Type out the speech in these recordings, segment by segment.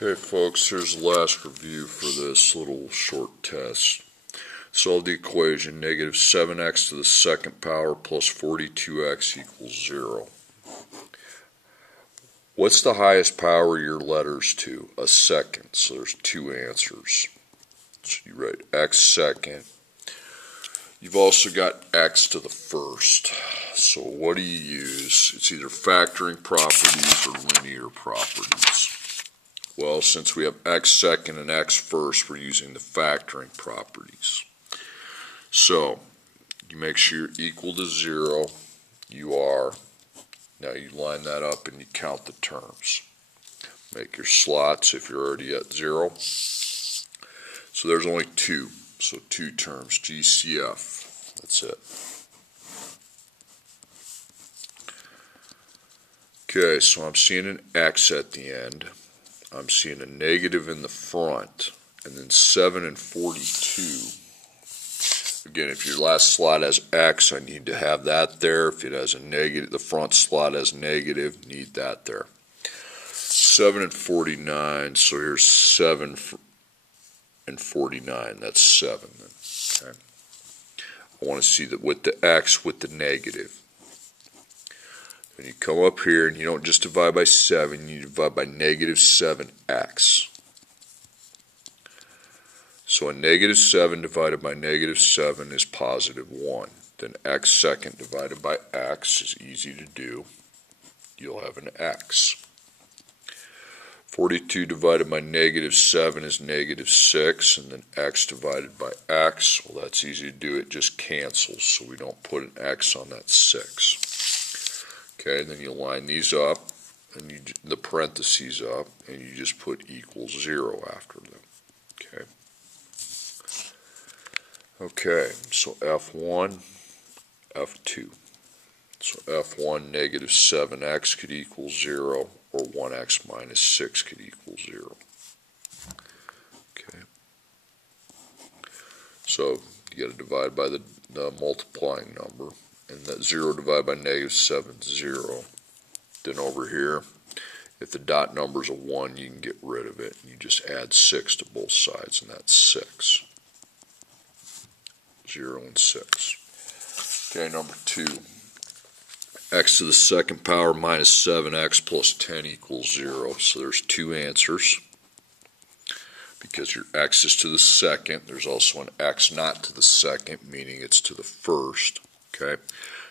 Okay folks, here's the last review for this little short test. Solve the equation negative 7x to the second power plus 42x equals 0. What's the highest power your letters to? A second, so there's two answers. So you write x second. You've also got x to the first. So what do you use? It's either factoring properties or linear properties. Well, since we have x second and x first, we're using the factoring properties. So, you make sure you're equal to 0. You are. Now you line that up and you count the terms. Make your slots if you're already at 0. So there's only 2. So 2 terms, GCF. That's it. Okay, so I'm seeing an x at the end. I'm seeing a negative in the front, and then 7 and 42. Again, if your last slot has x, I need to have that there. If it has a negative, the front slot has negative, need that there. 7 and 49, so here's 7 and 49, that's 7 then. Okay. I want to see that with the x with the negative. And you come up here and you don't just divide by 7, you divide by negative 7x. So a negative 7 divided by negative 7 is positive 1. Then x second divided by x is easy to do. You'll have an x. 42 divided by negative 7 is negative 6, and then x divided by x, well that's easy to do, it just cancels, so we don't put an x on that 6. Okay, then you line these up, and you the parentheses up, and you just put equals 0 after them. Okay. Okay, so F1, F2. So F1 negative 7x could equal 0, or 1x minus 6 could equal 0. Okay. So you got to divide by the multiplying number. And that 0 divided by negative 7 is 0. Then over here, if the dot number is a 1, you can get rid of it. You just add 6 to both sides, and that's 6. 0 and 6. Okay, number 2. X to the second power minus 7x plus 10 equals 0. So there's 2 answers. Because your x is to the second, there's also an x not to the second, meaning it's to the first. Okay,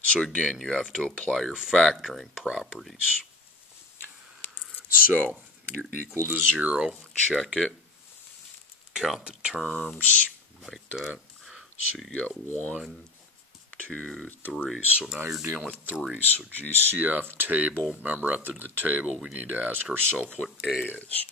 so again, you have to apply your factoring properties. So, you're equal to 0, check it, count the terms, like that. So you got 1, 2, 3. So now you're dealing with 3. So GCF table, remember after the table, we need to ask ourselves what A is.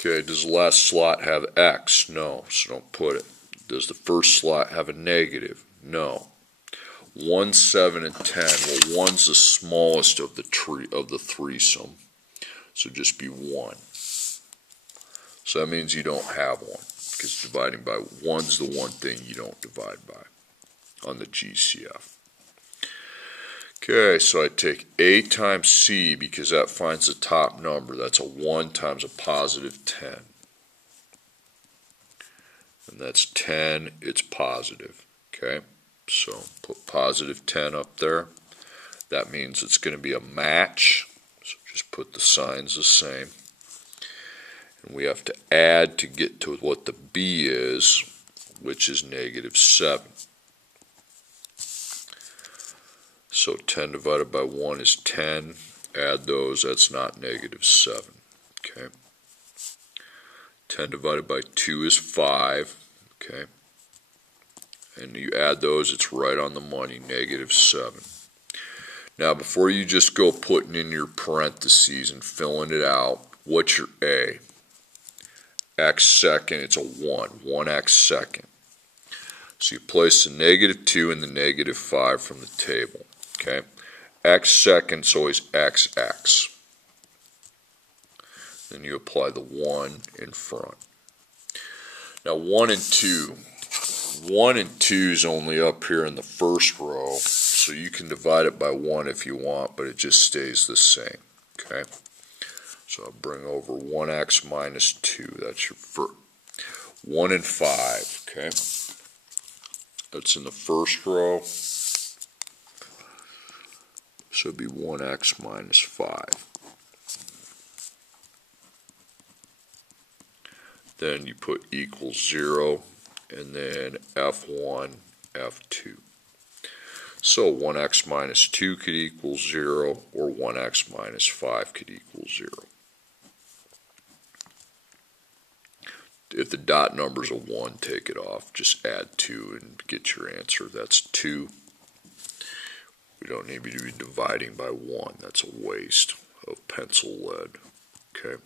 Okay, does the last slot have x? No, so don't put it. Does the first slot have a negative? No. 1, 7, and 10. Well, 1's the smallest of the threesome, so just be 1. So that means you don't have 1, because dividing by 1's the one thing you don't divide by on the GCF. Okay, so I take A times C because that finds the top number. That's a 1 times a positive 10. And that's 10, it's positive. Okay, so put positive 10 up there. That means it's going to be a match. So just put the signs the same. And we have to add to get to what the B is, which is negative 7. So 10 divided by 1 is 10. Add those, that's not negative 7. Okay. 10 divided by 2 is 5. Okay. And you add those, it's right on the money, negative 7. Now before you just go putting in your parentheses and filling it out, what's your A? X second, it's a 1. 1x second. So you place the negative 2 and the negative 5 from the table. Okay, x second is always xx. Then you apply the 1 in front. Now 1 and 2, 1 and 2 is only up here in the first row, so you can divide it by 1 if you want, but it just stays the same. Okay, so I'll bring over 1x minus 2. That's your first. 1 and 5. Okay, that's in the first row, so it'd be 1x minus 5. Then you put equals 0, and then f1, f2. So 1x minus 2 could equal 0, or 1x minus 5 could equal 0. If the dot number's a 1, take it off. Just add 2 and get your answer. That's 2. We don't need to be dividing by 1. That's a waste of pencil lead. Okay.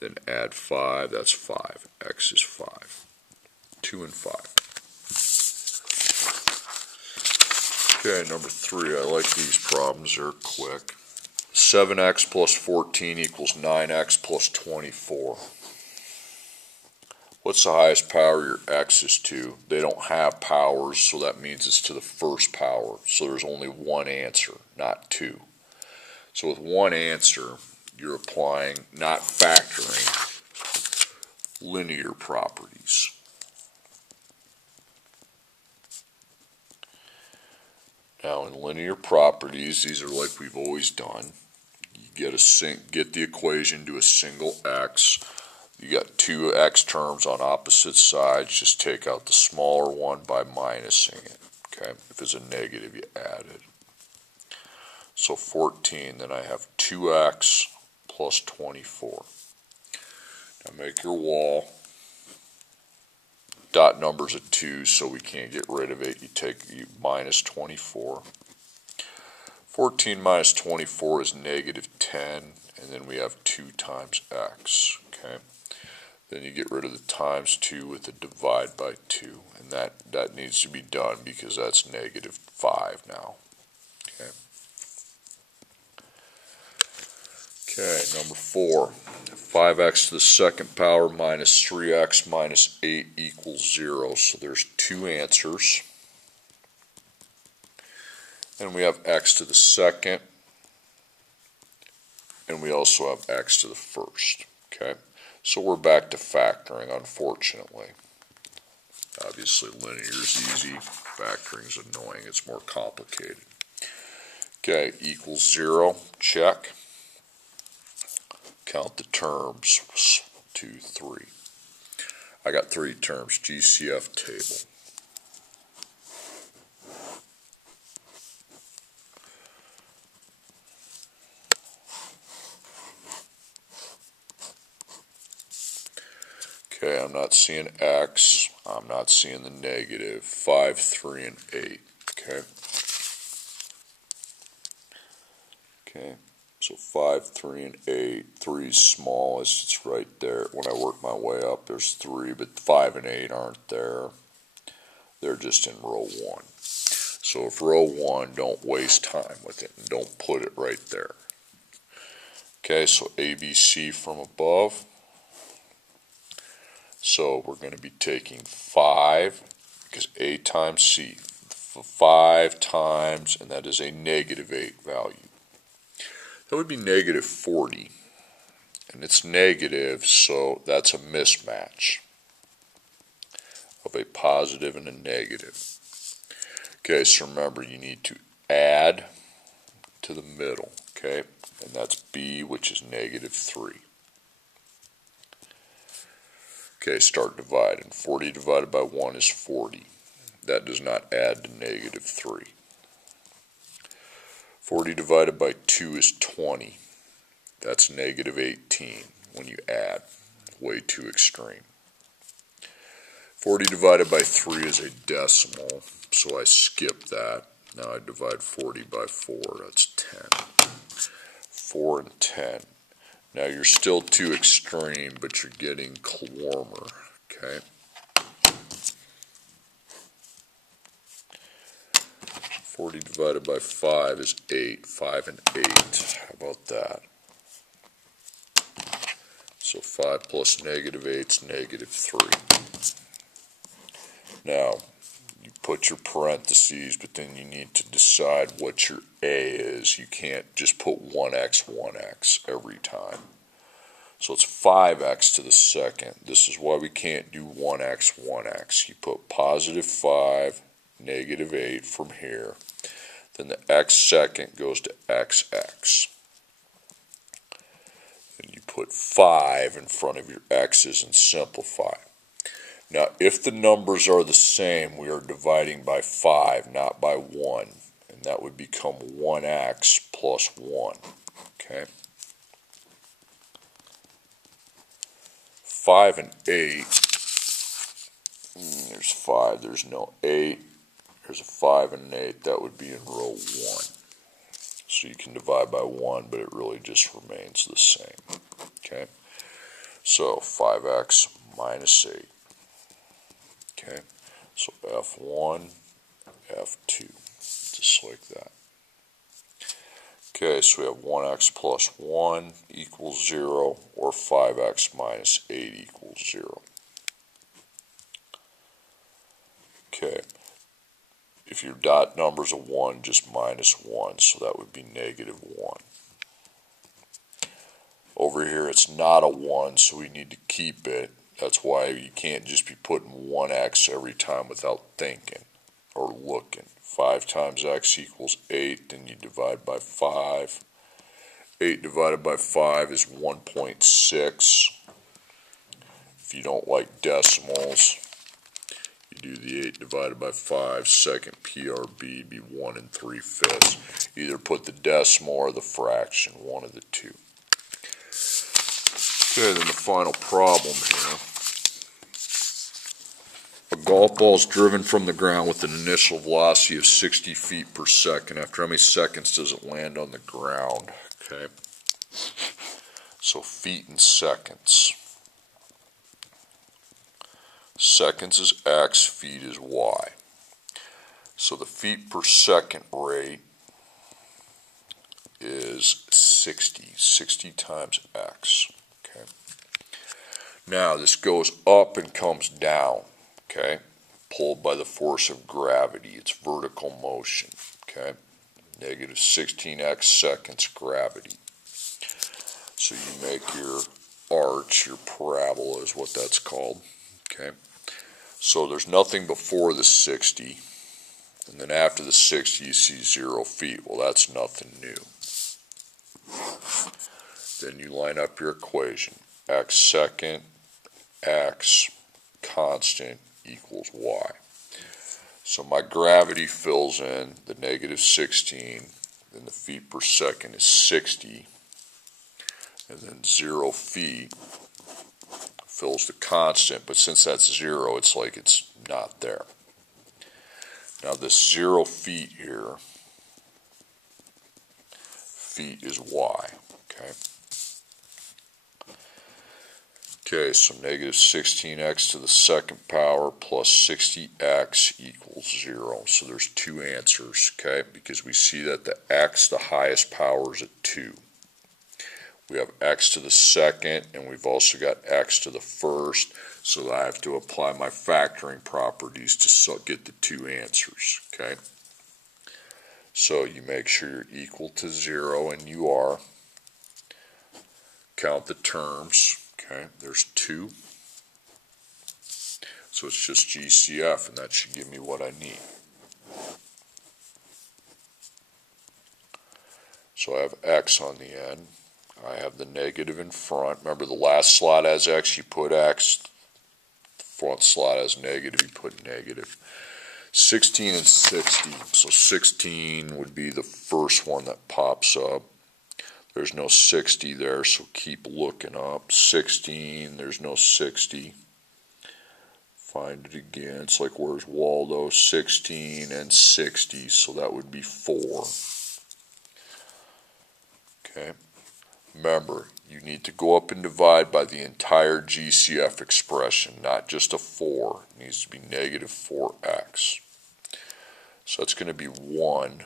Then add 5. That's 5. X is 5. 2 and 5. Okay, number 3. I like these problems. They're quick. 7x plus 14 equals 9x plus 24. What's the highest power your x is to? They don't have powers, so that means it's to the first power. So there's only one answer, not two. So with one answer, you're applying, not factoring, linear properties. Now in linear properties, these are like we've always done. You get the equation to a single x. You got two x terms on opposite sides. Just take out the smaller one by minusing it. Okay, if it's a negative, you add it. So 14. Then I have 2x plus 24. Now make your wall. Dot number's a 2, so we can't get rid of it. You minus 24. 14 minus 24 is negative 10, and then we have 2 times x. Okay. Then you get rid of the times 2 with the divide by 2, and that needs to be done because that's negative 5 now. Okay. Okay, number 4. 5x to the second power minus 3x minus 8 equals 0. So there's two answers. And we have x to the second, and we also have x to the first. Okay, so we're back to factoring, unfortunately. Obviously linear is easy, factoring is annoying, it's more complicated. Okay, equals 0, check. Count the terms, 2, 3. I got 3 terms, GCF table. Okay, I'm not seeing x, I'm not seeing the negative, 5, 3, and 8, okay? Okay, so 5, 3, and 8, 3 is small, it's right there. When I work my way up, there's 3, but 5 and 8 aren't there. They're just in row 1. So if row 1, don't waste time with it, and don't put it right there. Okay, so ABC from above. So we're going to be taking 5, because A times C, 5 times, and that is a negative 8 value. That would be negative 40, and it's negative, so that's a mismatch of a positive and a negative. Okay, so remember, you need to add to the middle, okay, and that's B, which is negative 3. Okay, start dividing. 40 divided by 1 is 40. That does not add to negative 3. 40 divided by 2 is 20. That's negative 18 when you add. Way too extreme. 40 divided by 3 is a decimal, so I skip that. Now I divide 40 by 4. That's 10. 4 and 10. Now you're still too extreme, but you're getting warmer, okay? 40 divided by 5 is 8. 5 and 8. How about that? So 5 plus negative 8 is negative 3. Now, you put your parentheses, but then you need to decide what your A is. You can't just put 1x, 1x every time. So it's 5x to the second. This is why we can't do 1x, 1x. You put positive 5, negative 8 from here. Then the x second goes to xx. Then you put 5 in front of your x's and simplify. Now, if the numbers are the same, we are dividing by 5, not by 1. And that would become 1x plus 1. Okay? 5 and 8. There's 5. There's no 8. There's a 5 and an 8. That would be in row 1. So you can divide by 1, but it really just remains the same. Okay? So 5x minus 8. Okay? So F1, F2. Just like that. Okay, so we have 1x plus 1 equals 0, or 5x minus 8 equals 0. Okay, if your dot number's a 1, just minus 1, so that would be negative 1. Over here it's not a 1, so we need to keep it. That's why you can't just be putting 1x every time without thinking or looking. 5 times x equals 8, then you divide by 5. 8 divided by 5 is 1.6. If you don't like decimals, you do the 8 divided by 5. Second PRB be 1 3/5. Either put the decimal or the fraction, one of the two. Okay, then the final problem here. A golf ball is driven from the ground with an initial velocity of 60 feet per second. After how many seconds does it land on the ground? Okay. So feet and seconds. Seconds is x, feet is y. So the feet per second rate is 60. 60 times x. Okay. Now this goes up and comes down. Okay, pulled by the force of gravity. It's vertical motion. Okay, negative 16x seconds gravity. So you make your arch, your parabola is what that's called. Okay, so there's nothing before the 60, and then after the 60 you see 0 feet. Well, that's nothing new. Then you line up your equation. X second, x constant equals y. So my gravity fills in the negative 16, then the feet per second is 60, and then 0 feet fills the constant, but since that's 0, it's like it's not there. Now this 0 feet here, feet is y, okay? Okay, so negative 16x to the second power plus 60x equals 0. So there's two answers, okay? Because we see that the x, the highest power, is at 2. We have x to the second, and we've also got x to the first. So I have to apply my factoring properties to get the two answers, okay? So you make sure you're equal to 0, and you are. Count the terms. Okay, there's 2. So it's just GCF, and that should give me what I need. So I have x on the end. I have the negative in front. Remember, the last slot has x, you put x. The front slot has negative, you put negative. 16 and 60. So 16 would be the first one that pops up. There's no 60 there, so keep looking up. 16, there's no 60. Find it again. It's like, where's Waldo? 16 and 60, so that would be 4. Okay. Remember, you need to go up and divide by the entire GCF expression, not just a 4. It needs to be negative 4x. So that's going to be 1.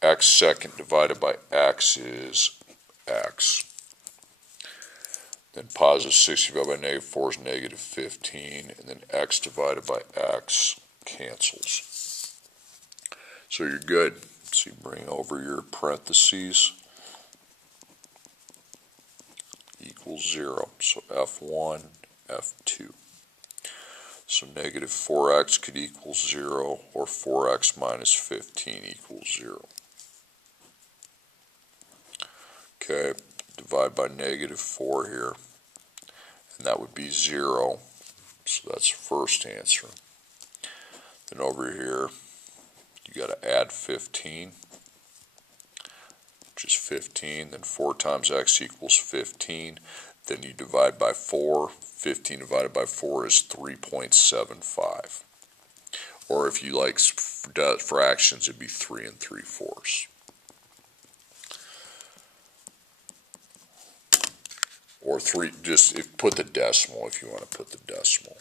X second divided by x is x. Then positive 60 divided by negative 4 is negative 15. And then x divided by x cancels. So you're good. So you bring over your parentheses. Equals 0. So f1, f2. So negative 4x could equal 0, or 4x minus 15 equals 0. Okay, divide by negative 4 here, and that would be 0. So that's the first answer. Then over here, you got to add 15, which is 15. Then 4 times x equals 15. Then you divide by 4. 15 divided by 4 is 3.75. Or if you like fractions, it'd be 3 3/4. Or 3, just put the decimal if you want to put the decimal.